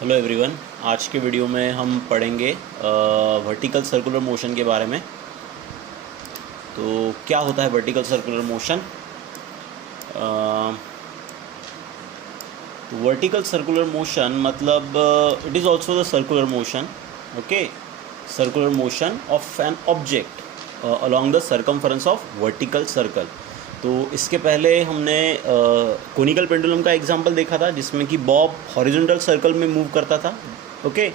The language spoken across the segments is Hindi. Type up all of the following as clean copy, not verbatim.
Hello everyone. आज के वीडियो में हम पढ़ेंगे वर्टिकल सर्कुलर मोशन के बारे में। तो क्या होता है वर्टिकल सर्कुलर मोशन? तो वर्टिकल सर्कुलर मोशन मतलब it is also the circular motion, okay, circular motion of an object along the circumference of vertical circle. तो इसके पहले हमने कोनिकल पेंडुलम का एग्जांपल देखा था जिसमें कि बॉब हॉरिजॉन्टल सर्कल में मूव करता था, ओके।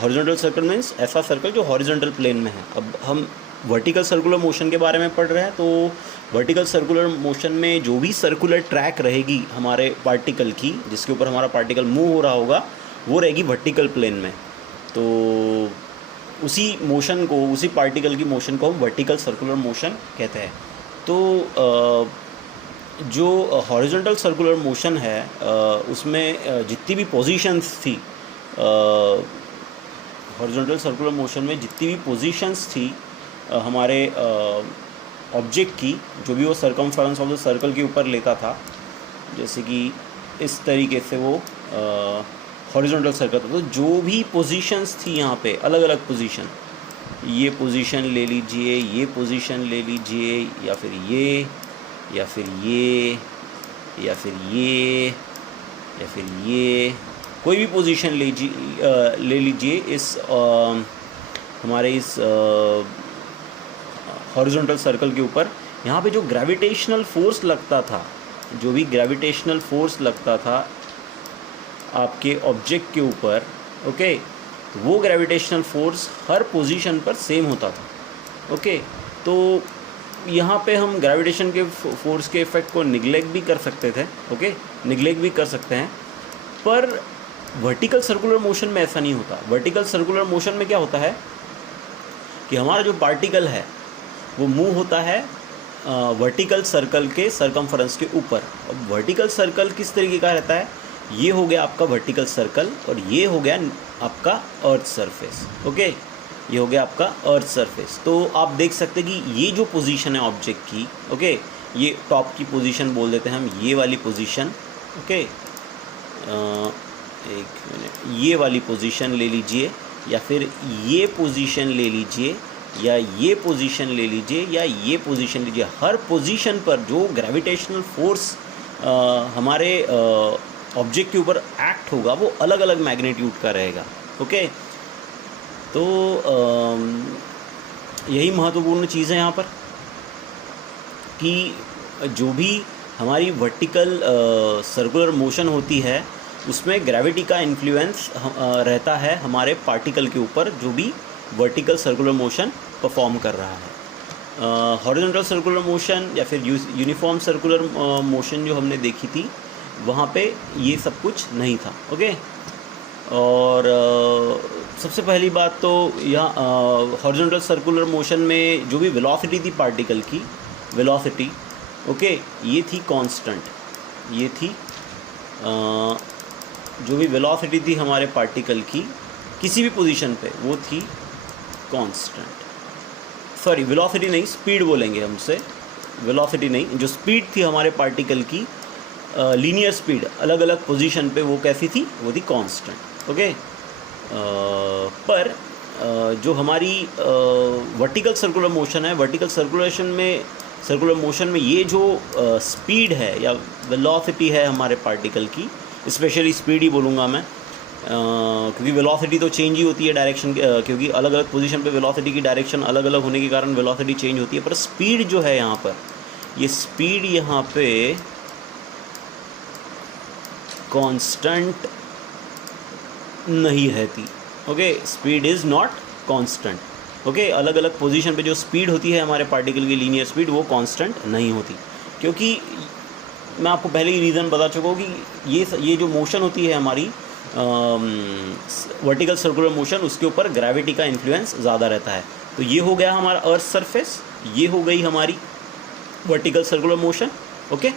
हॉरिजॉन्टल सर्कल मीन्स ऐसा सर्कल जो हॉरिजॉन्टल प्लेन में है। अब हम वर्टिकल सर्कुलर मोशन के बारे में पढ़ रहे हैं। तो वर्टिकल सर्कुलर मोशन में जो भी सर्कुलर ट्रैक रहेगी हमारे पार्टिकल की, जिसके ऊपर हमारा पार्टिकल मूव हो रहा होगा, वो रहेगी वर्टिकल प्लेन में। तो उसी मोशन को, उसी पार्टिकल की मोशन को हम वर्टिकल सर्कुलर मोशन कहते हैं। तो जो हॉरिजॉन्टल सर्कुलर मोशन है उसमें जितनी भी पोजीशंस थी, हॉरिजॉन्टल सर्कुलर मोशन में जितनी भी पोजीशंस थी हमारे ऑब्जेक्ट की, जो भी वो सर्कमफरेंस ऑफ द सर्कल के ऊपर लेता था, जैसे कि इस तरीके से वो हॉरिजॉन्टल सर्कल था, तो जो भी पोजीशंस थी यहाँ पे, अलग अलग पोजीशन, ये पोजीशन ले लीजिए, ये पोजीशन ले लीजिए, या फिर ये, या फिर ये, या फिर ये, या फिर ये, कोई भी पोजीशन ले लीजिए इस हमारे इस हॉरिजॉन्टल सर्कल के ऊपर। यहाँ पे जो ग्रेविटेशनल फोर्स लगता था, जो भी ग्रेविटेशनल फोर्स लगता था आपके ऑब्जेक्ट के ऊपर, ओके, वो ग्रेविटेशनल फोर्स हर पोजीशन पर सेम होता था, ओके। तो यहाँ पे हम ग्रेविटेशन के फोर्स के इफेक्ट को निगलेक्ट भी कर सकते थे, ओके, निगलेक्ट भी कर सकते हैं। पर वर्टिकल सर्कुलर मोशन में ऐसा नहीं होता। वर्टिकल सर्कुलर मोशन में क्या होता है कि हमारा जो पार्टिकल है वो मूव होता है वर्टिकल सर्कल के सर्कमफरेंस के ऊपर। अब वर्टिकल सर्कल किस तरीके का रहता है? ये हो गया आपका वर्टिकल सर्कल और ये हो गया आपका अर्थ सरफेस, ओके, ये हो गया आपका अर्थ सरफेस। तो आप देख सकते हैं कि ये जो पोजीशन है ऑब्जेक्ट की, ओके, ये टॉप की पोजीशन बोल देते हैं हम, ये वाली पोजीशन, ओके, एक मिनट, ये वाली पोजीशन ले लीजिए, या फिर ये पोजीशन ले लीजिए, या ये पोजीशन ले लीजिए, या ये पोजीशन लीजिए। हर पोजीशन पर जो ग्रेविटेशनल फोर्स हमारे ऑब्जेक्ट के ऊपर एक्ट होगा वो अलग अलग मैग्नीट्यूड का रहेगा, ओके। तो यही महत्वपूर्ण चीज़ है यहाँ पर कि जो भी हमारी वर्टिकल सर्कुलर मोशन होती है उसमें ग्रेविटी का इन्फ्लुएंस रहता है हमारे पार्टिकल के ऊपर, जो भी वर्टिकल सर्कुलर मोशन परफॉर्म कर रहा है। हॉरिजॉन्टल सर्कुलर मोशन या फिर यूनिफॉर्म सर्कुलर मोशन जो हमने देखी थी, वहाँ पे ये सब कुछ नहीं था, ओके। और सबसे पहली बात तो यहाँ हॉरिजॉन्टल सर्कुलर मोशन में जो भी वेलोसिटी थी पार्टिकल की, वेलोसिटी, ओके, ये थी कांस्टेंट। ये थी जो भी वेलोसिटी थी हमारे पार्टिकल की किसी भी पोजीशन पे, वो थी कांस्टेंट। सॉरी, वेलोसिटी नहीं, स्पीड बोलेंगे हमसे, वेलोसिटी नहीं, जो स्पीड थी हमारे पार्टिकल की, लीनियर स्पीड अलग अलग पोजीशन पे, वो कैसी थी? वो थी कांस्टेंट, ओके। पर जो हमारी वर्टिकल सर्कुलर मोशन है, वर्टिकल सर्कुलर मोशन में ये जो स्पीड है या वेलोसिटी है हमारे पार्टिकल की, स्पेशली स्पीड ही बोलूँगा मैं, क्योंकि वेलोसिटी तो चेंज ही होती है डायरेक्शन, क्योंकि अलग अलग पोजीशन पे वेलोसिटी की डायरेक्शन अलग अलग होने के कारण वेलोसिटी चेंज होती है। पर स्पीड जो है यहाँ पर, ये स्पीड यहाँ पे कांस्टेंट नहीं रहती, okay. Speed is not constant, okay. अलग अलग पोजीशन पे जो स्पीड होती है हमारे पार्टिकल की, लीनियर स्पीड, वो कांस्टेंट नहीं होती, क्योंकि मैं आपको पहले ही रीज़न बता चुका हूँ कि ये जो मोशन होती है हमारी वर्टिकल सर्कुलर मोशन, उसके ऊपर ग्रेविटी का इन्फ्लुएंस ज़्यादा रहता है। तो ये हो गया हमारा अर्थ सरफेस, ये हो गई हमारी वर्टिकल सर्कुलर मोशन, ओके।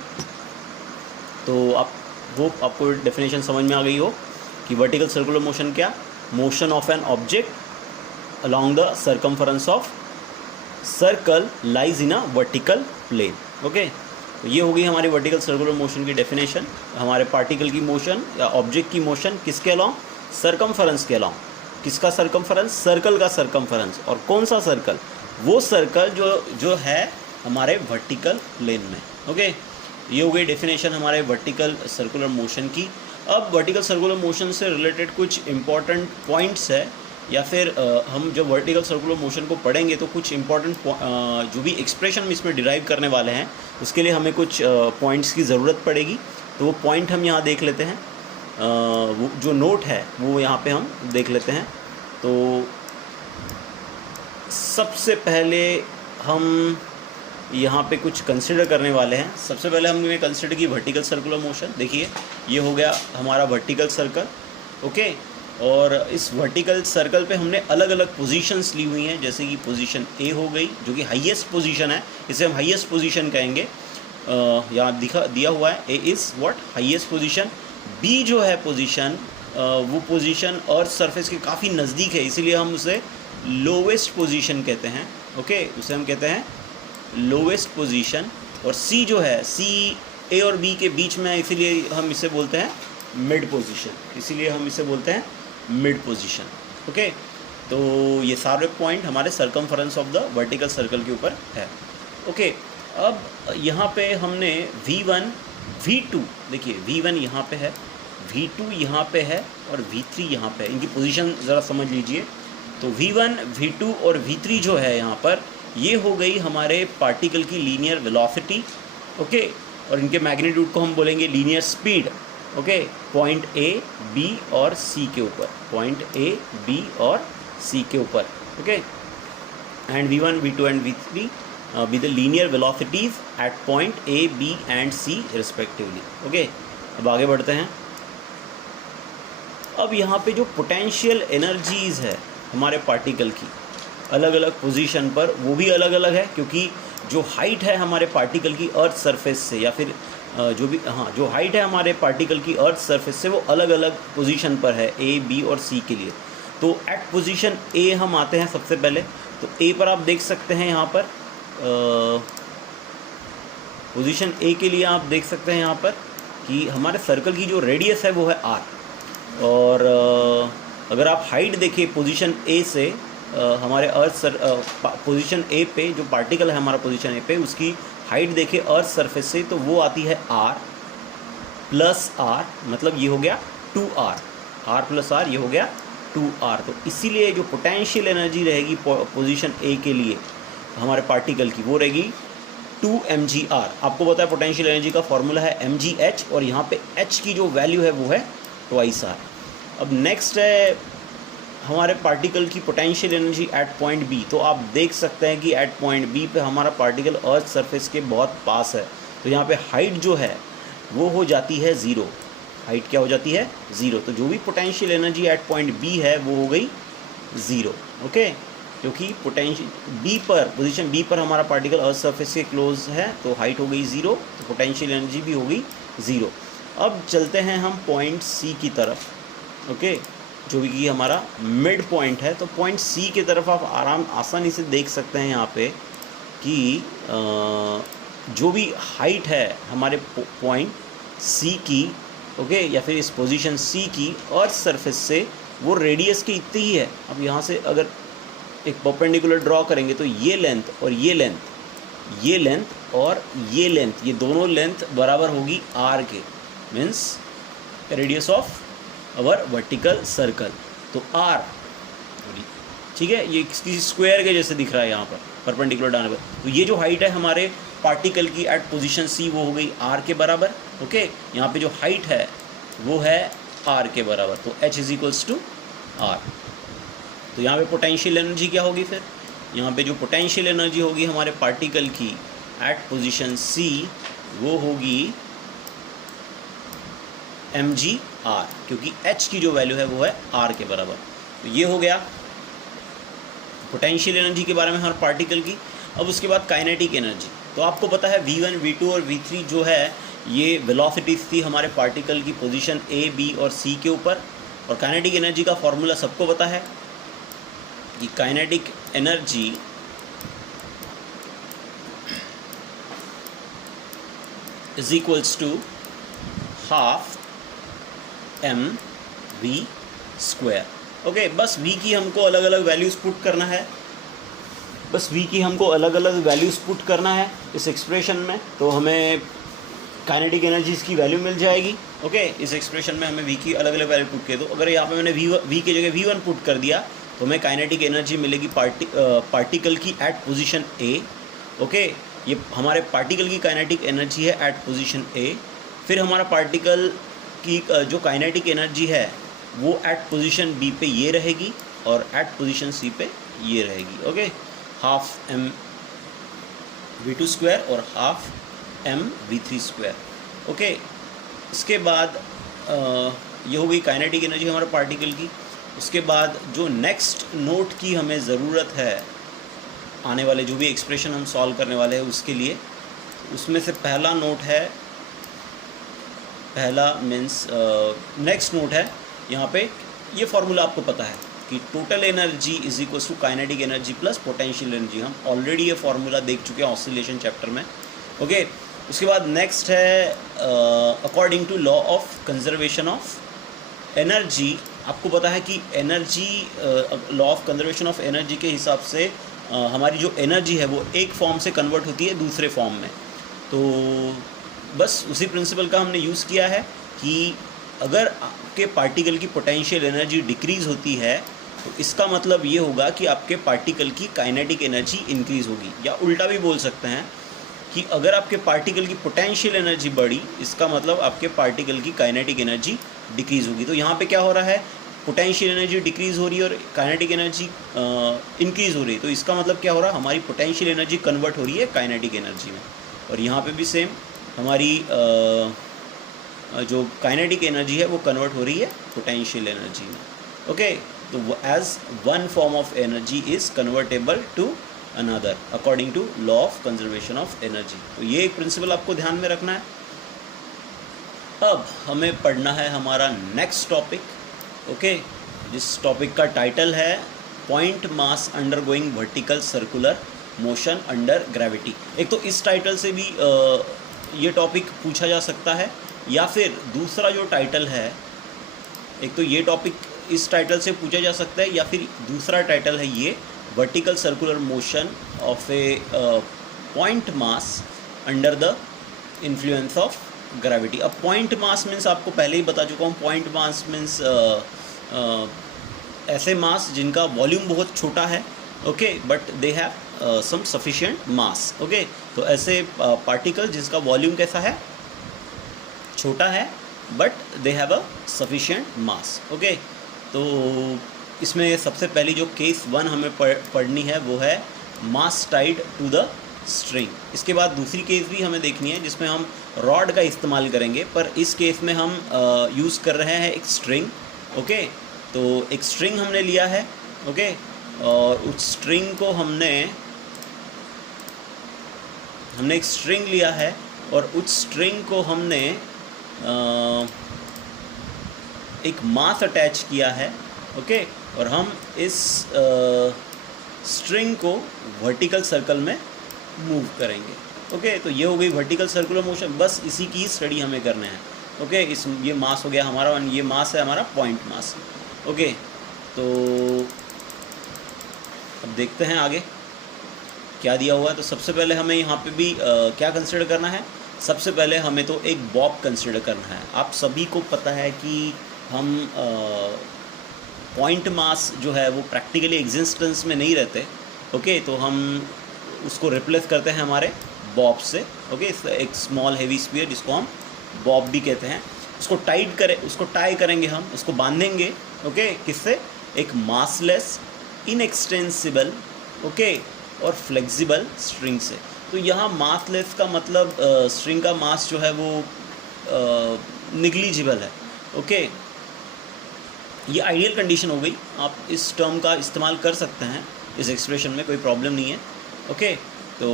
तो आपको डेफिनेशन समझ में आ गई हो कि वर्टिकल सर्कुलर मोशन क्या? Motion of an object along the circumference of circle lies in a vertical plane, okay। तो ये होगी हमारी वर्टिकल सर्कुलर मोशन की डेफिनेशन। हमारे पार्टिकल की मोशन या ऑब्जेक्ट की मोशन किसके अलाउ? सरकमफेरेंस के अलाउ। किसका सरकमफेरेंस? सर्कल का सरकमफेरेंस। और कौन सा सर्कल? वो सर्कल जो है हमारे वर्टिकल प्लेन में। ओके, ये हो गई डेफिनेशन हमारे वर्टिकल सर्कुलर मोशन की। अब वर्टिकल सर्कुलर मोशन से रिलेटेड कुछ इंपॉर्टेंट पॉइंट्स है, या फिर हम जब वर्टिकल सर्कुलर मोशन को पढ़ेंगे तो कुछ इंपॉर्टेंट जो भी एक्सप्रेशन हम इसमें डिराइव करने वाले हैं उसके लिए हमें कुछ पॉइंट्स की ज़रूरत पड़ेगी। तो वो पॉइंट हम यहाँ देख लेते हैं। वो जो नोट है वो यहाँ पे हम देख लेते हैं। तो सबसे पहले हम यहाँ पे कुछ कंसिडर करने वाले हैं। सबसे पहले हमने कंसिडर की वर्टिकल सर्कुलर मोशन। देखिए ये हो गया हमारा वर्टिकल सर्कल। ओके, और इस वर्टिकल सर्कल पे हमने अलग अलग पोजीशंस ली हुई हैं, जैसे कि पोजीशन ए हो गई जो कि हाईएस्ट पोजीशन है, इसे हम हाईएस्ट पोजीशन कहेंगे। यहाँ दिया हुआ है A is what? Highest position. B जो है पोजीशन, वो पोजीशन अर्थ सरफेस के काफ़ी नज़दीक है, इसीलिए हम उसे लोवेस्ट पोजीशन कहते हैं। ओके, उसे हम कहते हैं लोवेस्ट पोजीशन। और सी जो है, सी ए और बी के बीच में है, इसीलिए हम इसे बोलते हैं मिड पोजीशन। इसीलिए हम इसे बोलते हैं मिड पोजीशन। ओके, तो ये सारे पॉइंट हमारे circumference of the vertical circle के ऊपर है। ओके, अब यहाँ पे हमने V1 V2, देखिए V1 यहाँ पे है, V2 यहाँ पे है और V3 यहाँ पे है। इनकी पोजीशन ज़रा समझ लीजिए। तो V1 V2 और V3 जो है यहाँ पर, ये हो गई हमारे पार्टिकल की लीनियर वेलोसिटी। ओके, और इनके मैग्नीट्यूड को हम बोलेंगे linear speed. Okay, point A, B और सी के ऊपर, पॉइंट ए, बी और सी के ऊपर। Okay, and V1 V2 and V3 be the linear velocities at point A, B and C respectively. Okay, अब आगे बढ़ते हैं। अब यहाँ पे जो पोटेंशियल एनर्जीज़ है हमारे पार्टिकल की अलग अलग पोजीशन पर, वो भी अलग अलग है, क्योंकि जो हाइट है हमारे पार्टिकल की अर्थ सरफेस से, या फिर जो हाइट है हमारे पार्टिकल की अर्थ सरफेस से, वो अलग अलग पोजीशन पर है ए, बी और सी के लिए। तो एट पोजीशन ए हम आते हैं सबसे पहले। तो ए पर आप देख सकते हैं यहाँ पर पोजीशन ए के लिए आप देख सकते हैं यहाँ पर कि हमारे सर्कल की जो रेडियस है वो है आर। और अगर आप हाइट देखिए पोजीशन ए से, हमारे अर्थ पोजीशन ए पे जो पार्टिकल है हमारा पोजीशन ए पे, उसकी हाइट देखिए अर्थ सरफेस से, तो वो आती है आर प्लस आर, मतलब ये हो गया 2r। आर प्लस आर, ये हो गया 2r। तो इसीलिए जो पोटेंशियल एनर्जी रहेगी पोजीशन ए के लिए हमारे पार्टिकल की, वो रहेगी 2mgr। आपको पता है पोटेंशियल एनर्जी का फॉर्मूला है mgh, और यहाँ पे h की जो वैल्यू है वो है 2r। अब नेक्स्ट है हमारे पार्टिकल की potential energy at point B. तो आप देख सकते हैं कि एट पॉइंट बी पे हमारा पार्टिकल अर्थ सरफेस के बहुत पास है, तो यहाँ पे हाइट जो है वो हो जाती है 0। हाइट क्या हो जाती है? 0। तो जो भी potential energy at point B है वो हो गई 0। ओके, क्योंकि पोटेंशियल बी पर, पोजीशन बी पर हमारा पार्टिकल अर्थ सरफेस के क्लोज है, तो हाइट हो गई 0, तो पोटेंशियल एनर्जी भी हो गई 0। अब चलते हैं हम पॉइंट सी की तरफ। ओके, जो भी हमारा मिड पॉइंट है, तो पॉइंट सी की तरफ आप आसानी से देख सकते हैं यहाँ पे कि जो भी हाइट है हमारे पॉइंट सी की, ओके, या फिर इस पोजीशन सी की अर्थ सरफेस से, वो रेडियस की इतनी ही है। अब यहाँ से अगर एक परपेंडिकुलर ड्रॉ करेंगे तो ये लेंथ और ये लेंथ, ये लेंथ और ये लेंथ, ये दोनों लेंथ बराबर होगी आर के, means radius of our vertical circle. तो आर, ठीक है, ये किसी स्क्वायर के जैसे दिख रहा है यहाँ पर परपेंडिकुलर डालने पर। तो ये जो हाइट है हमारे पार्टिकल की एट पोजीशन सी, वो हो गई आर के बराबर। ओके, यहाँ पे जो हाइट है वो है आर के बराबर, तो h is equals to R. तो यहाँ पे पोटेंशियल एनर्जी क्या होगी? फिर यहाँ पे जो पोटेंशियल एनर्जी होगी हमारे पार्टिकल की एट पोजीशन सी, वो होगी mgr, क्योंकि h की जो वैल्यू है वो है r के बराबर। तो ये हो गया पोटेंशियल एनर्जी के बारे में हर पार्टिकल की। अब उसके बाद काइनेटिक एनर्जी। तो आपको पता है V1, V2 और V3 जो है ये वेलोसिटीज थी हमारे पार्टिकल की पोजीशन A, B और C के ऊपर। और काइनेटिक एनर्जी का फॉर्मूला सबको पता है कि kinetic energy is equals to half M V square. Okay, बस v की हमको अलग अलग वैल्यूज़ पुट करना है, बस v की हमको अलग अलग वैल्यूज़ पुट करना है इस एक्सप्रेशन में, तो हमें काइनेटिक एनर्जीज़ की वैल्यू मिल जाएगी। ओके, इस एक्सप्रेशन में हमें v की अलग अलग वैल्यू पुट कर दो। अगर यहाँ पे मैंने v की जगह v1 पुट कर दिया तो हमें काइनेटिक एनर्जी मिलेगी पार्टिकल की एट पोजीशन a। ओके, ये हमारे पार्टिकल की काइनेटिक एनर्जी है एट पोजीशन a। फिर हमारा पार्टिकल की जो काइनेटिक एनर्जी है वो एट पोजीशन b पे ये रहेगी और एट पोजीशन c पे ये रहेगी। Okay, half M v2 square और half M v3 square. Okay, इसके बाद ये हो गई काइनेटिक एनर्जी हमारे पार्टिकल की। उसके बाद जो नेक्स्ट नोट की हमें ज़रूरत है आने वाले जो भी एक्सप्रेशन हम सॉल्व करने वाले हैं उसके लिए, उसमें से पहला नोट है, पहला मीन्स नेक्स्ट नोट है यहाँ पे, ये फार्मूला आपको पता है कि total energy is equal to kinetic energy plus potential energy. हम ऑलरेडी ये फार्मूला देख चुके हैं ऑसिलेशन चैप्टर में। ओके, उसके बाद नेक्स्ट है according to law of conservation of energy. आपको पता है कि energy, law of conservation of energy के हिसाब से हमारी जो एनर्जी है वो एक फॉर्म से कन्वर्ट होती है दूसरे फॉर्म में। तो बस उसी प्रिंसिपल का हमने यूज़ किया है कि अगर आपके पार्टिकल की पोटेंशियल एनर्जी डिक्रीज़ होती है तो इसका मतलब ये होगा कि आपके पार्टिकल की काइनेटिक एनर्जी इंक्रीज़ होगी, या उल्टा भी बोल सकते हैं कि अगर आपके पार्टिकल की पोटेंशियल एनर्जी बढ़ी इसका मतलब आपके पार्टिकल की काइनेटिक एनर्जी डिक्रीज़ होगी। तो यहाँ पे क्या हो रहा है, पोटेंशियल एनर्जी डिक्रीज़ हो रही है और काइनेटिक एनर्जी इंक्रीज़ हो रही है। तो इसका मतलब क्या हो रहा है, हमारी पोटेंशियल एनर्जी कन्वर्ट हो रही है काइनेटिक एनर्जी में। और यहाँ पे भी सेम हमारी जो काइनेटिक एनर्जी है वो कन्वर्ट हो रही है पोटेंशियल एनर्जी में। ओके, तो as one form of energy is convertible to another according to law of conservation of energy. तो ये एक प्रिंसिपल आपको ध्यान में रखना है। अब हमें पढ़ना है हमारा नेक्स्ट टॉपिक। ओके, जिस टॉपिक का टाइटल है point mass undergoing vertical circular motion under gravity. एक तो इस टाइटल से भी ये टॉपिक पूछा जा सकता है, या फिर दूसरा जो टाइटल है, एक तो ये टॉपिक इस टाइटल से पूछा जा सकता है, या फिर दूसरा टाइटल है ये vertical circular motion of A point mass under the influence of gravity. अब पॉइंट मास मीन्स आपको पहले ही बता चुका हूँ, पॉइंट मास मीन्स ऐसे मास जिनका वॉल्यूम बहुत छोटा है, okay, but they have some sufficient mass. Okay, तो ऐसे पार्टिकल जिसका वॉल्यूम कैसा है, छोटा है, but they have a sufficient mass. Okay, तो इसमें सबसे पहली जो केस 1 हमें पढ़नी है वो है मास टाइड टू द स्ट्रिंग। इसके बाद दूसरी केस भी हमें देखनी है जिसमें हम रॉड का इस्तेमाल करेंगे, पर इस केस में हम यूज़ कर रहे हैं एक स्ट्रिंग। ओके, तो एक स्ट्रिंग हमने लिया है। ओके, और उस स्ट्रिंग को हमने एक स्ट्रिंग लिया है और उस स्ट्रिंग को हमने एक मास अटैच किया है। ओके, और हम इस स्ट्रिंग को वर्टिकल सर्कल में मूव करेंगे। ओके, तो ये हो गई वर्टिकल सर्कुलर मोशन। बस इसी की स्टडी हमें करना है। ओके, ये मास हो गया हमारा, ये मास है हमारा पॉइंट मास। ओके, तो अब देखते हैं आगे क्या दिया हुआ है। तो सबसे पहले हमें यहाँ पे भी क्या कंसिडर करना है, सबसे पहले हमें तो एक बॉब कंसिडर करना है। आप सभी को पता है कि हम पॉइंट मास जो है वो प्रैक्टिकली एग्जिस्टेंस में नहीं रहते। ओके, तो हम उसको रिप्लेस करते हैं हमारे बॉब से। ओके, एक स्मॉल हेवी स्फीयर जिसको हम बॉब भी कहते हैं, उसको टाई करेंगे, हम उसको बांधेंगे। ओके, किससे, एक मासलेस इनएक्सटेंसिबल ओके और फ्लेक्सिबल स्ट्रिंग से। तो यहाँ मासलेस का मतलब स्ट्रिंग का मास जो है वो निग्लिजिबल है। ओके, ये आइडियल कंडीशन हो गई, आप इस टर्म का इस्तेमाल कर सकते हैं इस एक्सप्रेशन में, कोई प्रॉब्लम नहीं है। ओके, तो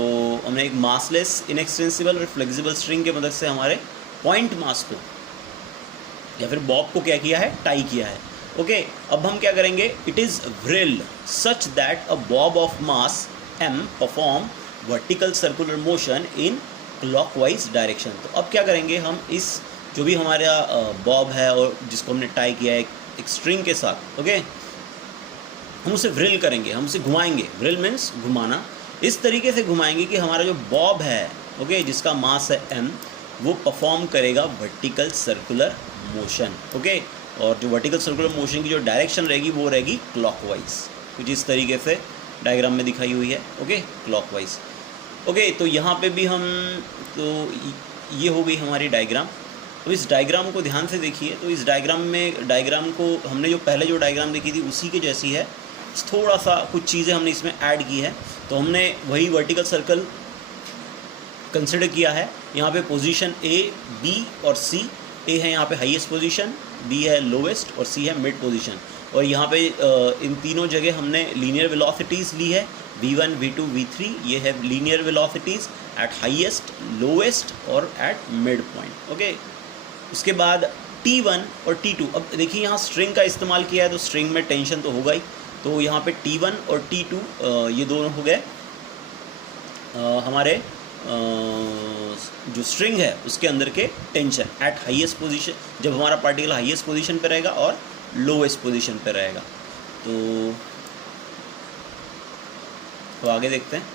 हमने एक मासलेस इनएक्सटेंसिबल और फ्लेक्सिबल स्ट्रिंग की मदद से हमारे पॉइंट मास को या फिर बॉब को क्या किया है, टाई किया है। ओके, अब हम क्या करेंगे, it is whirled such that a bob of mass m perform vertical circular motion in clockwise direction. तो अब क्या करेंगे हम, इस जो भी हमारा बॉब है और जिसको हमने टाई किया है एक स्ट्रिंग के साथ, ओके, हम उसे व्रिल करेंगे, हम उसे घुमाएंगे। व्रिल मीन्स घुमाना, इस तरीके से घुमाएंगे कि हमारा जो बॉब है, ओके, जिसका मास है m, वो परफॉर्म करेगा वर्टिकल सर्कुलर मोशन, ओके। और जो वर्टिकल सर्कुलर मोशन की जो डायरेक्शन रहेगी वो रहेगी क्लॉकवाइज, कुछ इस तरीके से डायग्राम में दिखाई हुई है, ओके, क्लॉकवाइज। ओके, तो यहाँ पे भी हम, तो ये हो गई हमारी डायग्राम। तो इस डायग्राम को ध्यान से देखिए। तो इस डायग्राम में, डायग्राम को हमने जो पहले जो डायग्राम देखी थी उसी के जैसी है, थोड़ा सा कुछ चीज़ें हमने इसमें ऐड की है। तो हमने वही वर्टिकल सर्कल कंसिडर किया है। यहाँ पे पोजीशन ए, बी और सी। ए है यहाँ पे हाईएस्ट पोजीशन, बी है लोवेस्ट और सी है मिड पोजीशन। और यहाँ पे इन तीनों जगह हमने लीनियर वेलोसिटीज़ ली है, v1, v2, v3। ये है linear velocities eight highest, lowest और एट मिड पॉइंट, ओके। उसके बाद T1 और T2। अब देखिए यहाँ स्ट्रिंग का इस्तेमाल किया है तो स्ट्रिंग में टेंशन तो होगा ही। तो यहाँ पे T1 और T2 ये दोनों हो गए हमारे जो स्ट्रिंग है उसके अंदर के टेंशन एट हाईएस्ट पोजीशन, जब हमारा पार्टिकल हाईएस्ट पोजीशन पे रहेगा और लोवेस्ट पोजीशन पे रहेगा। तो आगे देखते हैं।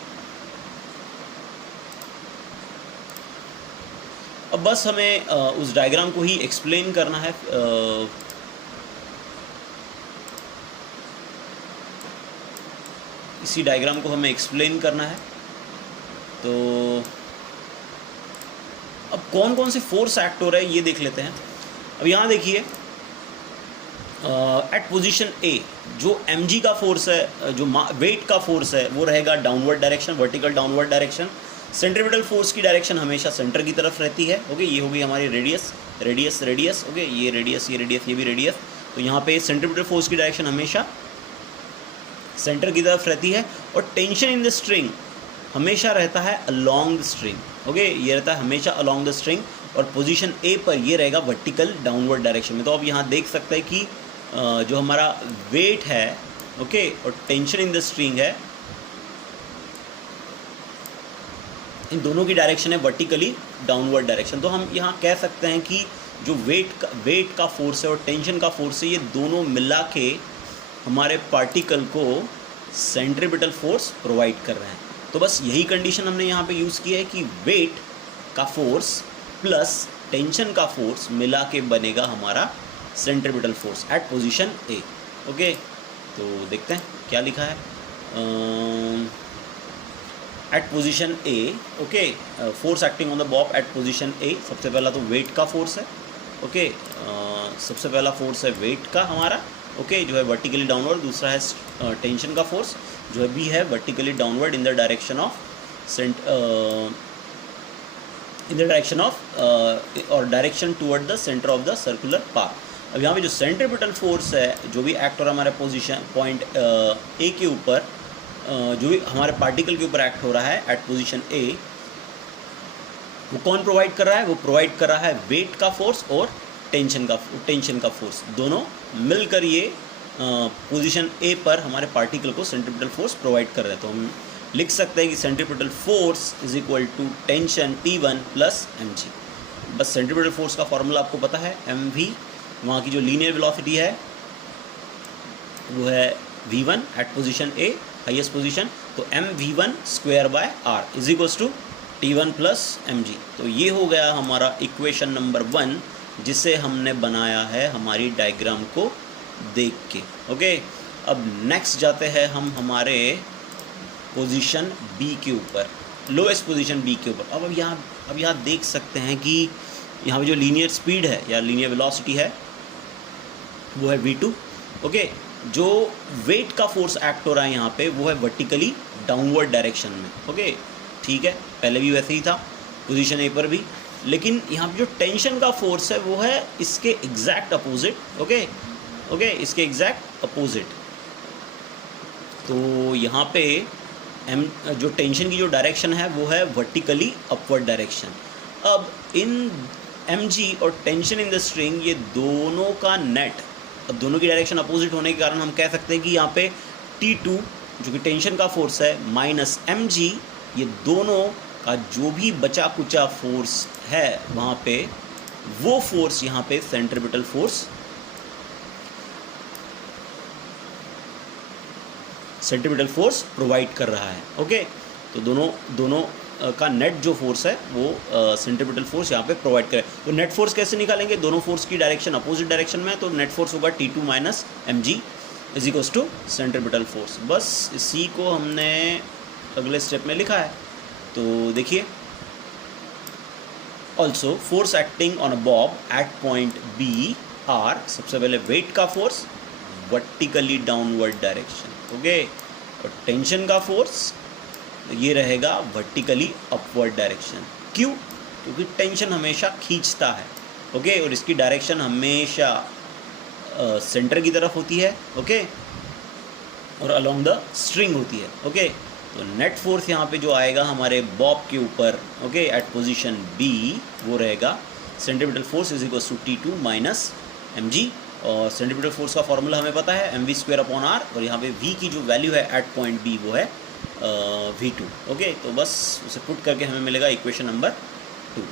अब बस हमें उस डायग्राम को ही एक्सप्लेन करना है। इसी डायग्राम को हमें एक्सप्लेन करना है। तो अब कौन कौन से फोर्स एक्ट हो रहे हैं ये देख लेते हैं। अब यहाँ देखिए एट पोजीशन ए जो mg का फोर्स है, जो वेट का फोर्स है, वो रहेगा downward direction, vertical downward direction. Centripetal force की डायरेक्शन हमेशा सेंटर की तरफ रहती है, ओके। ये होगी हमारी रेडियस, रेडियस, रेडियस, ओके। ये रेडियस, ये रेडियस, ये भी रेडियस। तो यहाँ पे सेंट्रीपिटल फोर्स की डायरेक्शन हमेशा सेंटर की तरफ रहती है। और टेंशन इन द स्ट्रिंग हमेशा रहता है अलोंग द स्ट्रिंग, ओके। ये रहता है हमेशा अलोंग द स्ट्रिंग। और पोजीशन ए पर ये रहेगा वर्टिकल डाउनवर्ड डायरेक्शन में। तो अब यहाँ देख सकते हैं कि जो हमारा वेट है, ओके, और टेंशन इन द स्ट्रिंग है, इन दोनों की डायरेक्शन है वर्टिकली डाउनवर्ड डायरेक्शन। तो हम यहाँ कह सकते हैं कि जो वेट का फोर्स है और टेंशन का फोर्स है, ये दोनों मिला के हमारे पार्टिकल को सेंट्रीपिटल फोर्स प्रोवाइड कर रहे हैं। तो बस यही कंडीशन हमने यहाँ पे यूज़ की है कि वेट का फोर्स प्लस टेंशन का फोर्स मिला के बनेगा हमारा centripetal force at position A, okay. तो देखते हैं क्या लिखा है at position A, okay. Force acting on the bob at position A. सबसे पहला तो वेट का फोर्स है, ओके। सबसे पहला फोर्स है वेट का हमारा, ओके, जो है वर्टिकली डाउनवर्ड। दूसरा है टेंशन का फोर्स जो है भी है vertically downward in the direction of और direction toward the center of the circular path. अब यहाँ पे जो सेंट्रीपिटल फोर्स है जो भी एक्ट हो रहा है हमारे पोजीशन पॉइंट ए के ऊपर, जो भी हमारे पार्टिकल के ऊपर एक्ट हो रहा है एट पोजीशन ए, वो कौन प्रोवाइड कर रहा है? वो प्रोवाइड कर रहा है वेट का फोर्स और टेंशन का फोर्स। दोनों मिलकर ये पोजीशन ए पर हमारे पार्टिकल को सेंट्रीपिटल फोर्स प्रोवाइड कर रहे हैं। तो हम लिख सकते हैं कि centripetal force is equal to tension T1 plus mg। बस सेंट्रीपिटल फोर्स का फॉर्मूला आपको पता है, mv। वहाँ की जो लीनियर वेलोसिटी है वो है v1 at position A, highest position. तो mv1 square by r is equals to T1 plus mg। तो ये हो गया हमारा इक्वेशन नंबर 1 जिसे हमने बनाया है हमारी डायग्राम को देख के, ओके। अब नेक्स्ट जाते हैं हम हमारे पोजीशन बी के ऊपर, लोएस्ट पोजीशन बी के ऊपर। अब यहाँ देख सकते हैं कि यहाँ पे जो लीनियर स्पीड है या लीनियर वेलोसिटी है वो है v2, ओके। जो वेट का फोर्स एक्ट हो रहा है यहाँ पे वो है वर्टिकली डाउनवर्ड डायरेक्शन में, ओके। ठीक है, पहले भी वैसे ही था पोजीशन ए पर भी। लेकिन यहाँ पे जो टेंशन का फोर्स है वो है इसके एग्जैक्ट अपोजिट, ओके, इसके एग्जैक्ट अपोजिट। तो यहाँ पे जो टेंशन की जो डायरेक्शन है वो है वर्टिकली अपवर्ड डायरेक्शन। अब इन mg और टेंशन इन द स्ट्रिंग, ये दोनों का नेट, अब दोनों की डायरेक्शन अपोजिट होने के कारण हम कह सकते हैं कि यहाँ पे T2 जो कि टेंशन का फोर्स है माइनस mg, ये दोनों का जो भी बचा कुचा फोर्स है वहाँ पे, वो फोर्स यहाँ पे सेंट्रीपिटल फोर्स प्रोवाइड कर रहा है। ओके, तो दोनों का नेट जो फोर्स है वो सेंट्रीपिटल फोर्स यहाँ पे प्रोवाइड करे। तो नेट फोर्स कैसे निकालेंगे? दोनों फोर्स की डायरेक्शन अपोजिट डायरेक्शन में है, तो नेट फोर्स होगा T2 minus mg is equals to centripetal force. बस इसी को हमने अगले स्टेप में लिखा है। तो देखिए, also force acting on a bob at point B are, सबसे पहले वेट का force vertically downward direction, okay, और टेंशन का फोर्स ये रहेगा वर्टिकली अपवर्ड डायरेक्शन। क्यों? क्योंकि टेंशन हमेशा खींचता है, ओके, और इसकी डायरेक्शन हमेशा सेंटर की तरफ होती है, ओके, और अलोंग द स्ट्रिंग होती है, ओके। तो नेट फोर्स यहाँ पे जो आएगा हमारे बॉब के ऊपर, ओके, एट पोजीशन बी, वो रहेगा centripetal force is equal to T2 minus mg, और सेंट्रीपिटल फोर्स का फॉर्मूला हमें पता है mv²/r, और यहाँ पे v की जो वैल्यू है एट पॉइंट बी वो है v2, ओके। तो बस उसे पुट करके हमें मिलेगा इक्वेशन नंबर 2।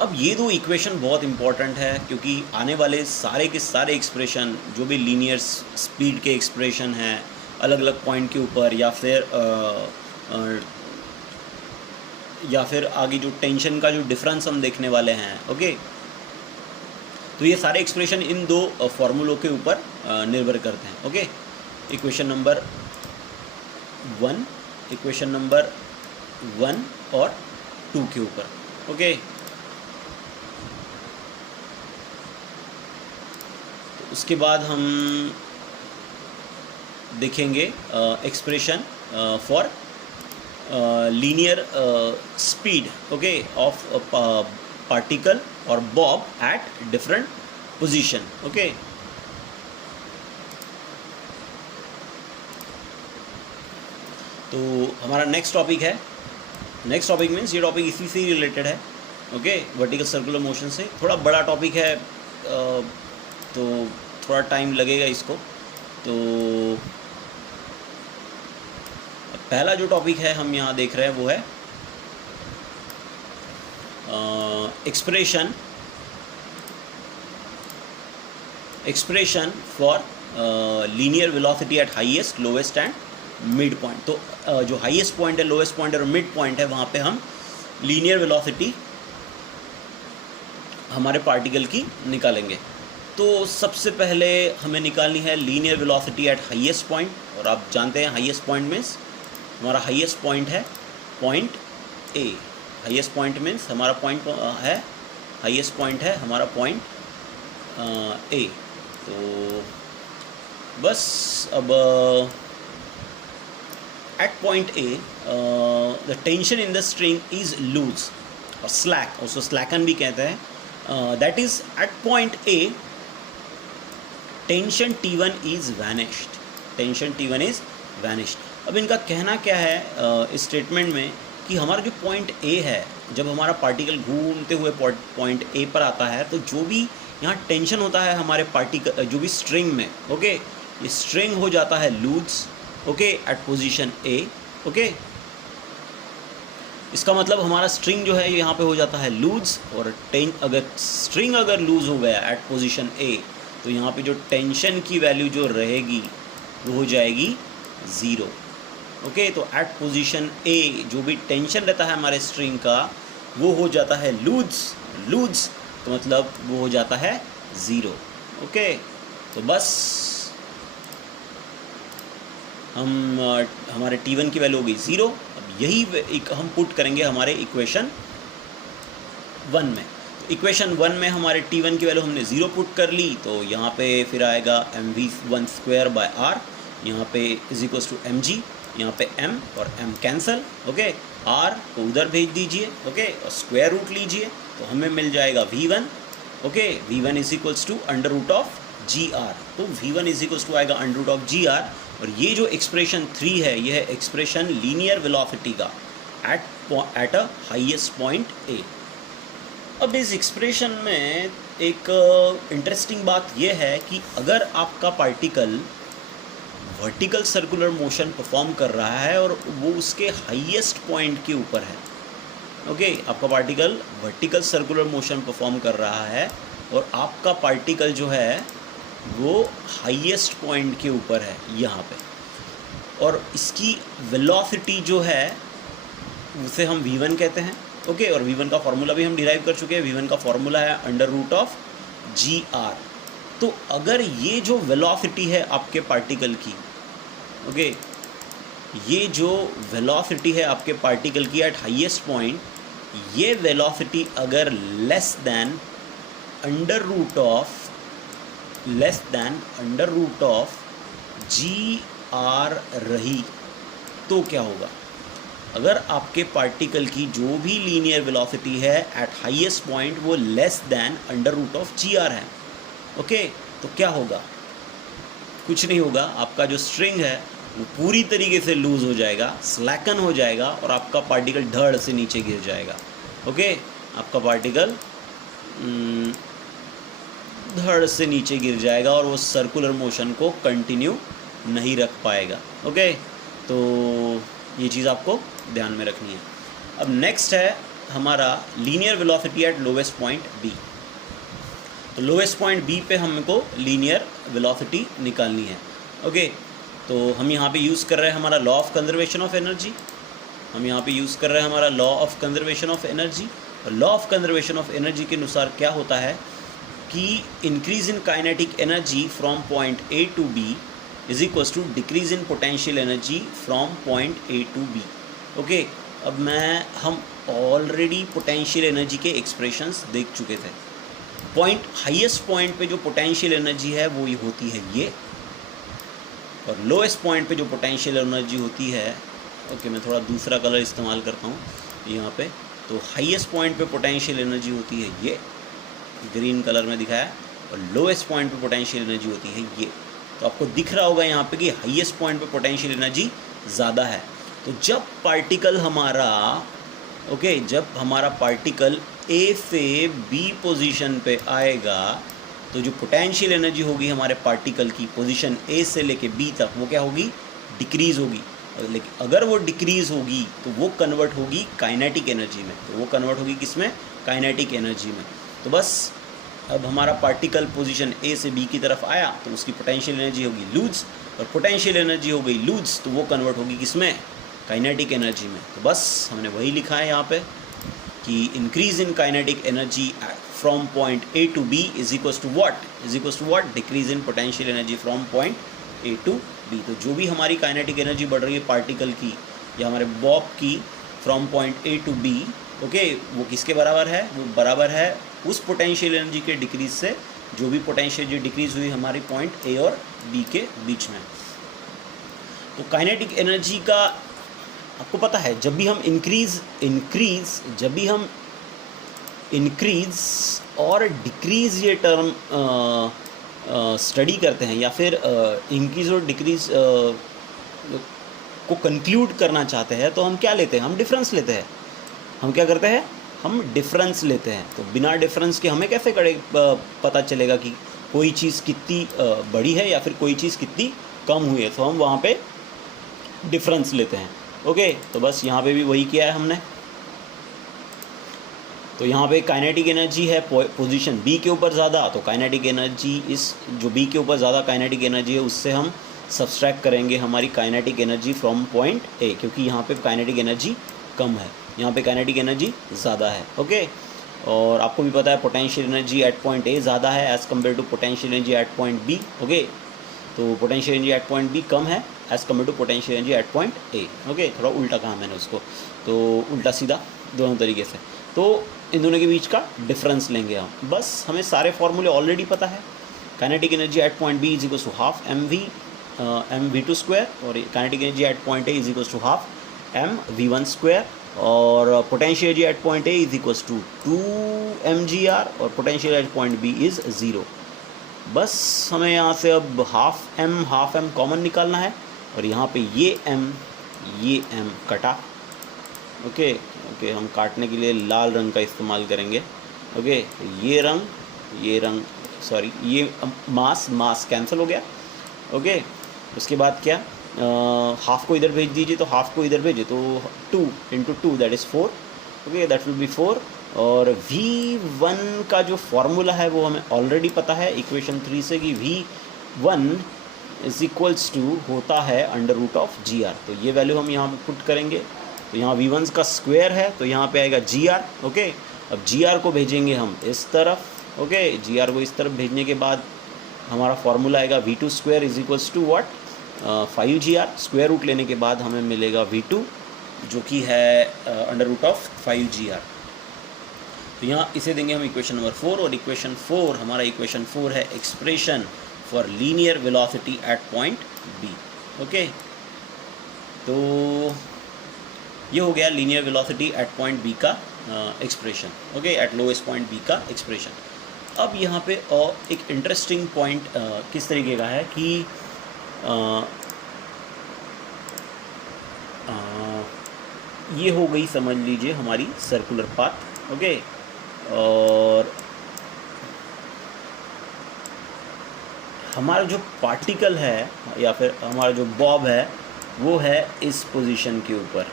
अब ये दो इक्वेशन बहुत इंपॉर्टेंट है, क्योंकि आने वाले सारे के सारे एक्सप्रेशन जो भी लीनियर स्पीड के एक्सप्रेशन हैं अलग अलग पॉइंट के ऊपर, या फिर आगे जो टेंशन का जो डिफरेंस हम देखने वाले हैं, ओके, तो ये सारे एक्सप्रेशन इन दो फॉर्मूलों के ऊपर निर्भर करते हैं, ओके। इक्वेशन नंबर 1 और 2 के ऊपर, ओके। तो उसके बाद हम देखेंगे expression for linear speed, okay, of particle और bob at different position, okay. तो हमारा नेक्स्ट टॉपिक मीन्स ये टॉपिक इसी से ही रिलेटेड है, ओके, वर्टिकल सर्कुलर मोशन से। थोड़ा बड़ा टॉपिक है, तो थोड़ा टाइम लगेगा इसको। तो पहला जो टॉपिक है हम यहाँ देख रहे हैं वो है expression for linear velocity eight highest, lowest and mid point. तो जो हाईएस्ट पॉइंट है, लोवेस्ट पॉइंट है और मिड पॉइंट है, वहाँ पे हम लीनियर वेलोसिटी हमारे पार्टिकल की निकालेंगे। तो सबसे पहले हमें निकालनी है linear velocity eight highest point, और आप जानते हैं हाईएस्ट पॉइंट मीन्स हमारा हाईएस्ट पॉइंट है point A. Highest point means हमारा पॉइंट है, हाईएस्ट पॉइंट है हमारा पॉइंट ए। तो बस अब at point A, the tension in the string is loose or slack, also slacken भी कहते हैं। That is at point A, tension T1 is vanished। अब इनका कहना क्या है इस स्टेटमेंट में कि हमारा जो पॉइंट A है, जब हमारा पार्टिकल घूमते हुए पॉइंट A पर आता है, तो जो भी यहाँ टेंशन होता है हमारे पार्टिकल जो भी स्ट्रिंग में, ओके, ये स्ट्रिंग हो जाता है loose, okay, eight position A, okay. इसका मतलब हमारा स्ट्रिंग जो है यहाँ पे हो जाता है लूज, और अगर स्ट्रिंग अगर लूज हो गया एट पोजीशन ए, तो यहाँ पे जो टेंशन की वैल्यू जो रहेगी वो हो जाएगी 0, ओके। तो एट पोजीशन ए जो भी टेंशन रहता है हमारे स्ट्रिंग का वो हो जाता है लूज, तो मतलब वो हो जाता है 0, ओके। तो बस हमारे T1 की वैल्यू हो गई 0। अब यही एक हम पुट करेंगे हमारे इक्वेशन 1 में। तो इक्वेशन 1 में हमारे T1 की वैल्यू हमने 0 पुट कर ली, तो यहाँ पे फिर आएगा mv1/r, यहाँ पे इज इक्वल्स टू mg, यहाँ पे m और m कैंसल, ओके। r को उधर भेज दीजिए, ओके, और स्क्वायर रूट लीजिए, तो हमें मिल जाएगा v1, okay. v1 is equals to under root of gr, तो v1 इज इक्वल्स टू आएगा अंडर रूट ऑफ gr। और ये जो एक्सप्रेशन 3 है, यह है एक्सप्रेशन लीनियर वेलोसिटी का at a highest point A. अब इस एक्सप्रेशन में एक इंटरेस्टिंग बात यह है कि अगर आपका particle vertical circular motion perform कर रहा है और वो उसके हाईएस्ट पॉइंट के ऊपर है। ओके, आपका particle vertical circular motion perform कर रहा है और आपका पार्टिकल जो है वो हाईएस्ट पॉइंट के ऊपर है यहाँ पे, और इसकी वेलोसिटी जो है उसे हम v1 कहते हैं। ओके, और v1 का फार्मूला भी हम डिराइव कर चुके हैं। v1 का फार्मूला है √g(r). तो अगर ये जो वेलोसिटी है आपके पार्टिकल की, ओके, ये जो वेलोसिटी है आपके पार्टिकल की एट हाईएस्ट पॉइंट, ये वेलोसिटी अगर less than under root of g(r) रही तो क्या होगा? अगर आपके पार्टिकल की जो भी लीनियर वेलोसिटी है एट हाईएस्ट पॉइंट वो less than under root of g(r) है, ओके, तो क्या होगा? कुछ नहीं होगा, आपका जो स्ट्रिंग है वो पूरी तरीके से लूज हो जाएगा, स्लैकन हो जाएगा और आपका पार्टिकल धड़ से नीचे गिर जाएगा। ओके, आपका पार्टिकल धड़ से नीचे गिर जाएगा और वो सर्कुलर मोशन को कंटिन्यू नहीं रख पाएगा। ओके, तो ये चीज़ आपको ध्यान में रखनी है। अब नेक्स्ट है हमारा linear velocity at lowest point B. तो लोवेस्ट पॉइंट बी पे हमको लीनियर वेलोसिटी निकालनी है। ओके, तो हम यहाँ पे यूज़ कर रहे हैं हमारा law of conservation of energy. और law of conservation of energy के अनुसार क्या होता है कि increase in kinetic energy from point A to B is equals to decrease in potential energy from point A to B. Okay, अब हम ऑलरेडी पोटेंशियल एनर्जी के एक्सप्रेशंस देख चुके थे। हाईएस्ट पॉइंट पे जो पोटेंशियल एनर्जी है वो ये होती है ये, और लोएस्ट पॉइंट पे जो पोटेंशियल एनर्जी होती है, ओके, मैं थोड़ा दूसरा कलर इस्तेमाल करता हूँ यहाँ पे। तो हाईएस्ट पॉइंट पे पोटेंशियल एनर्जी होती है ये, ग्रीन कलर में दिखाया, और लोएस्ट पॉइंट पे पोटेंशियल एनर्जी होती है ये। तो आपको दिख रहा होगा यहाँ पे कि हाईएस्ट पॉइंट पे पोटेंशियल एनर्जी ज़्यादा है। तो जब पार्टिकल हमारा, ओके, जब हमारा पार्टिकल ए से बी पोजीशन पे आएगा तो जो पोटेंशियल एनर्जी होगी हमारे पार्टिकल की पोजीशन ए से लेके बी तक, वो क्या होगी? डिक्रीज़ होगी। लेकिन अगर वो डिक्रीज़ होगी तो वो कन्वर्ट होगी काइनेटिक एनर्जी में। तो वो कन्वर्ट होगी किस में? काइनेटिक एनर्जी में। तो बस अब हमारा पार्टिकल पोजीशन ए से बी की तरफ आया तो उसकी पोटेंशियल एनर्जी होगी लूज, और पोटेंशियल एनर्जी हो गई लूज तो वो कन्वर्ट होगी किस में? काइनेटिक एनर्जी में। तो बस हमने वही लिखा है यहाँ पे कि increase in kinetic energy from point A to B is equals to what? Decrease in potential energy from point A to B. तो जो भी हमारी काइनेटिक एनर्जी बढ़ रही है पार्टिकल की या हमारे बॉब की from point A to B, okay, वो किसके बराबर है? वो बराबर है उस पोटेंशियल एनर्जी के डिक्रीज से जो भी पोटेंशियल एनर्जी डिक्रीज हुई हमारी पॉइंट ए और बी के बीच में। तो काइनेटिक एनर्जी का आपको पता है, जब भी हम इंक्रीज और डिक्रीज ये टर्म स्टडी करते हैं, या फिर इंक्रीज और डिक्रीज को कंक्लूड करना चाहते हैं, तो हम क्या लेते हैं? हम डिफरेंस लेते हैं। हम क्या करते हैं? हम डिफरेंस लेते हैं। तो बिना डिफरेंस के हमें कैसे पता चलेगा कि कोई चीज़ कितनी बड़ी है या फिर कोई चीज़ कितनी कम हुई है? तो हम वहाँ पे डिफरेंस लेते हैं। ओके, तो बस यहाँ पे भी वही किया है हमने। तो यहाँ पे काइनेटिक एनर्जी है पोजीशन बी के ऊपर ज़्यादा, तो काइनेटिक एनर्जी इस जो बी के ऊपर ज़्यादा काइनेटिक एनर्जी है उससे हम सब्सट्रैक्ट करेंगे हमारी काइनेटिक एनर्जी फ्रॉम पॉइंट ए, क्योंकि यहाँ पे काइनेटिक एनर्जी कम है, यहाँ पे काइनेटिक एनर्जी ज़्यादा है। ओके, और आपको भी पता है potential energy at point A ज़्यादा है as compare to potential energy at point B. Okay, तो potential energy at point B कम है as compare to potential energy at point A. Okay, थोड़ा उल्टा कहा मैंने उसको, तो उल्टा सीधा दोनों तरीके से। तो इन दोनों के बीच का डिफरेंस लेंगे हम। बस हमें सारे फॉर्मूले ऑलरेडी पता है। Kinetic energy at point B is equals to half mv2 square, और kinetic energy at point A is equals to half mv1 square, और potential energy at point A is equals to 2mgr, और potential at point B is 0। बस हमें यहाँ से अब हाफ m कॉमन निकालना है, और यहाँ पे ये m कटा। ओके, हम काटने के लिए लाल रंग का इस्तेमाल करेंगे। ओके, ये रंग सॉरी, ये मास कैंसिल हो गया। ओके, उसके बाद क्या, हाफ को इधर भेज दीजिए, तो हाफ को इधर भेजिए तो 2 × 2 that is 4, okay that will be 4। और V1 का जो फॉर्मूला है वो हमें ऑलरेडी पता है इक्वेशन 3 से कि V1 इज इक्वल्स टू होता है √GR। तो ये वैल्यू हम यहाँ पे पुट करेंगे, तो यहाँ V1 का स्क्वायर है तो यहाँ पे आएगा GR, ओके। अब GR को भेजेंगे हम इस तरफ, ओके। GR को इस तरफ भेजने के बाद हमारा फॉर्मूला आएगा V2 square is equals to what, 5GR। Square root लेने के बाद हमें मिलेगा V2 जो कि है √5GR। तो यहाँ इसे देंगे हम इक्वेशन नंबर 4, और इक्वेशन 4 हमारा इक्वेशन 4 है expression for linear velocity at point B, okay. तो ये हो गया linear velocity at point B का expression, okay, at lowest point B का एक्सप्रेशन। अब यहाँ पे और एक इंटरेस्टिंग पॉइंट किस तरीके का है कि ये हो गई समझ लीजिए हमारी सर्कुलर पाथ, ओके। और हमारा जो पार्टिकल है या फिर हमारा जो बॉब है वो है इस पोजीशन के ऊपर,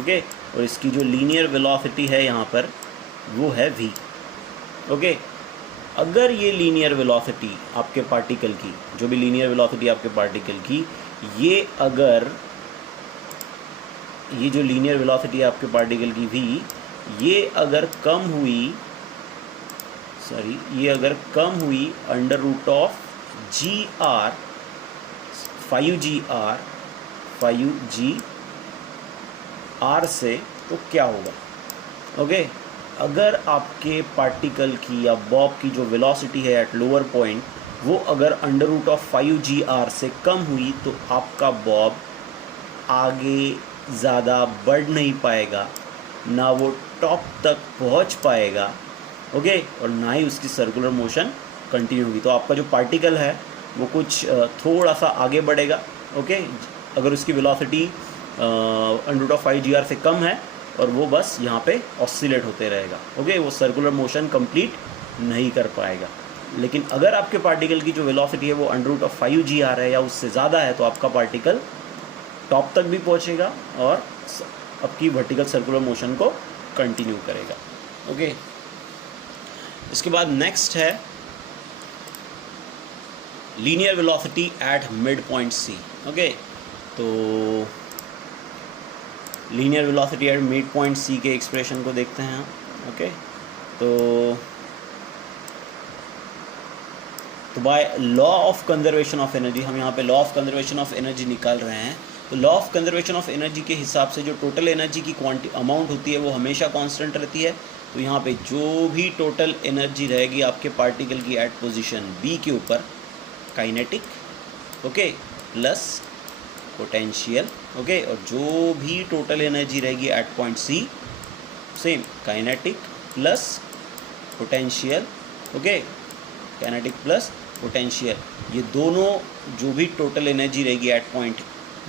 ओके। और इसकी जो लीनियर वेलोसिटी है यहाँ पर वो है v, ओके। अगर ये लीनियर वेलोसिटी आपके पार्टिकल की, जो भी लीनियर वेलोसिटी आपके पार्टिकल की, ये अगर ये जो लीनियर वेलोसिटी आपके पार्टिकल की v, ये अगर कम हुई, सॉरी, ये अगर कम हुई √GR 5GR से, तो क्या होगा, ओके। अगर आपके पार्टिकल की या बॉब की जो वेलोसिटी है एट लोअर पॉइंट वो अगर √5GR से कम हुई तो आपका बॉब आगे ज़्यादा बढ़ नहीं पाएगा, ना वो टॉप तक पहुंच पाएगा, ओके, और ना ही उसकी सर्कुलर मोशन कंटिन्यू होगी। तो आपका जो पार्टिकल है वो कुछ थोड़ा सा आगे बढ़ेगा, ओके, अगर उसकी वेलोसिटी √5GR से कम है, और वो बस यहाँ पे ऑसिलेट होते रहेगा, ओके, वो सर्कुलर मोशन कंप्लीट नहीं कर पाएगा। लेकिन अगर आपके पार्टिकल की जो वेलोसिटी है वो √5GR है या उससे ज़्यादा है, तो आपका पार्टिकल टॉप तक भी पहुँचेगा और आपकी वर्टिकल सर्कुलर मोशन को कंटिन्यू करेगा, ओके। इसके बाद नेक्स्ट है linear velocity at mid point C, okay. तो linear velocity at mid point C के एक्सप्रेशन को देखते हैं, ओके। तो by law of conservation of energy, हम यहाँ पे law of conservation of energy निकाल रहे हैं। तो law of conservation of energy के हिसाब से जो टोटल एनर्जी की अमाउंट होती है वो हमेशा कांस्टेंट रहती है। तो यहाँ पे जो भी टोटल एनर्जी रहेगी आपके पार्टिकल की एट पोजीशन B के ऊपर, kinetic, okay, plus potential, okay, और जो भी टोटल एनर्जी रहेगी at point C, same kinetic plus potential, okay, kinetic plus potential, ये दोनों जो भी टोटल एनर्जी रहेगी एट पॉइंट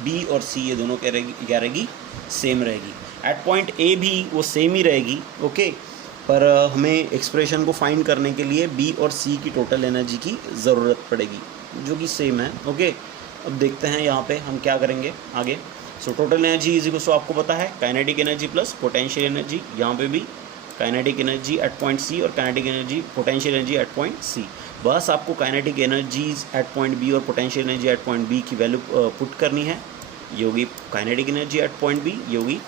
B और C, ये दोनों क्या रहेगी, सेम रहेगी। एट पॉइंट A भी वो सेम ही रहेगी, ओके, पर हमें एक्सप्रेशन को फाइंड करने के लिए B और C की टोटल एनर्जी की ज़रूरत पड़ेगी जो कि सेम है, ओके। अब देखते हैं यहाँ पे हम क्या करेंगे आगे। So total energy is equal to आपको पता है kinetic energy plus potential energy, यहाँ पे भी kinetic energy at point C और kinetic energy potential energy at point C। बस आपको kinetic energies at point B और potential energy at point B की वैल्यू पुट करनी है। ये होगी kinetic energy at point B, ये होगी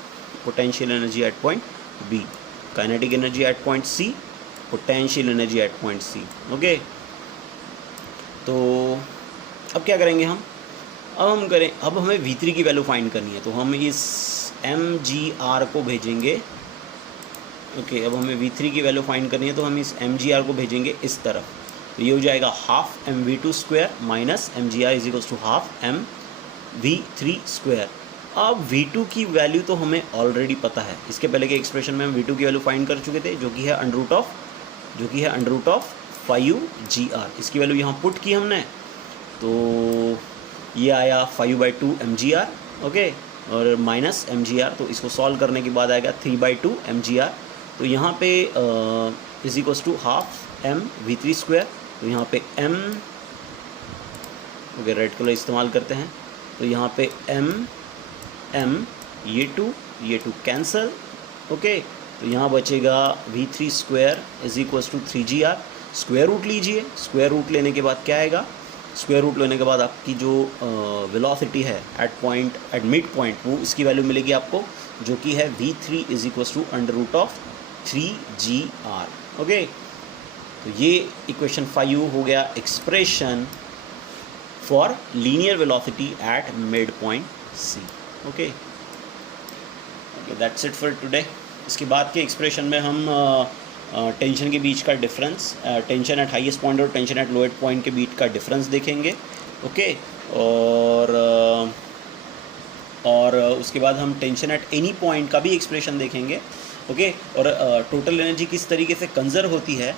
potential energy at point B। Kinetic energy at point C, potential energy at point C, okay. तो अब क्या करेंगे हम, अब हमें V3 की वैल्यू फाइंड करनी है। तो हम इस mgr को भेजेंगे, ओके। अब हमें V3 की वैल्यू फाइंड करनी है तो हम इस mgr को भेजेंगे इस तरफ। तो ये हो जाएगा half mv2 square minus mgr is equals to half mv3 square. अब V2 की वैल्यू तो हमें ऑलरेडी पता है, इसके पहले के एक्सप्रेशन में हम V2 की वैल्यू फाइंड कर चुके थे, जो कि है √5GR। इसकी वैल्यू यहाँ पुट की हमने, तो ये आया 5/2 mgr, ओके, और माइनस mgr। तो इसको सॉल्व करने के बाद आएगा 3/2 mgr। तो यहाँ पे is equals to half mv3 square. तो यहाँ पे m ओके, रेड कलर इस्तेमाल करते हैं। तो यहाँ पे m ये टू कैंसल। ओके, तो यहाँ बचेगा v3 square is equals to 3gr। Square root लीजिए, स्क्वायर रूट लेने के बाद क्या आएगा, स्क्वायर रूट लेने के बाद आपकी जो वेलोसिटी है एट मिड पॉइंट, वो इसकी वैल्यू मिलेगी आपको, जो कि है v3 is equals to under root of 3gr। Okay, तो ये इक्वेशन 5 हो गया expression for linear velocity at mid point C. Okay, that's it for today. इसके बाद के एक्सप्रेशन में हम टेंशन के बीच का difference, tension eight highest point और टेंशन एट लोएस्ट पॉइंट के बीच का डिफरेंस देखेंगे। ओके, और उसके बाद हम टेंशन एट एनी पॉइंट का भी एक्सप्रेशन देखेंगे। ओके, और टोटल एनर्जी किस तरीके से कंजर्व होती है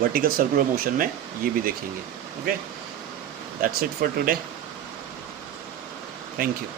वर्टिकल सर्कुलर मोशन में, ये भी देखेंगे। Okay, that's it for today, thank you.